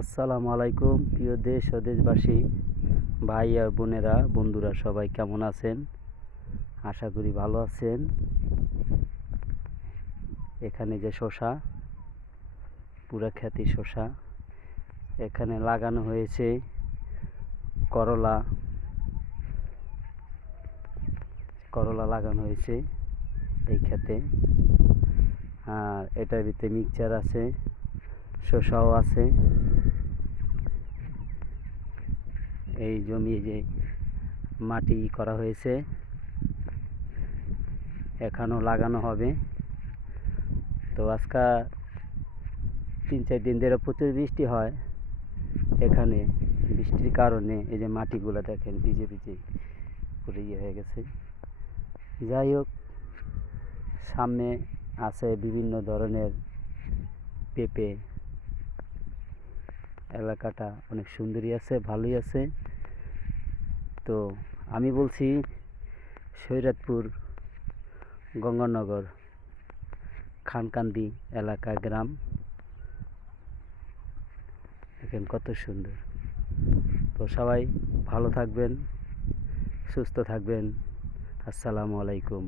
আসসালামু আলাইকুম প্রিয় দেশ ও দেশবাসী, ভাই আর বোনেরা, বন্ধুরা সবাই কেমন আছেন? আশা করি ভালো আছেন। এখানে যে শসা, পুরা খ্যাতি শসা, এখানে লাগানো হয়েছে করলা। করলা লাগানো হয়েছে এই ক্ষেতে। আর এটার ভিতরে মিক্সচার আছে, শসাও আছে। এই জমি যে মাটি করা হয়েছে, এখানেও লাগানো হবে। তো আজকে 3-4 দিন ধরে প্রচুর বৃষ্টি হয় এখানে। বৃষ্টির কারণে এই যে মাটিগুলো দেখেন ভিজে ভিজে পুরো হয়ে গেছে। যাই হোক, সামনে আছে বিভিন্ন ধরনের পেঁপে। এলাকাটা অনেক সুন্দরই আছে, ভালোই আছে। তো আমি বলছি শরীয়তপুর গঙ্গানগর খানকান্দি এলাকা গ্রাম। দেখেন কত সুন্দর। তো সবাই ভালো থাকবেন, সুস্থ থাকবেন। আসসালামু আলাইকুম।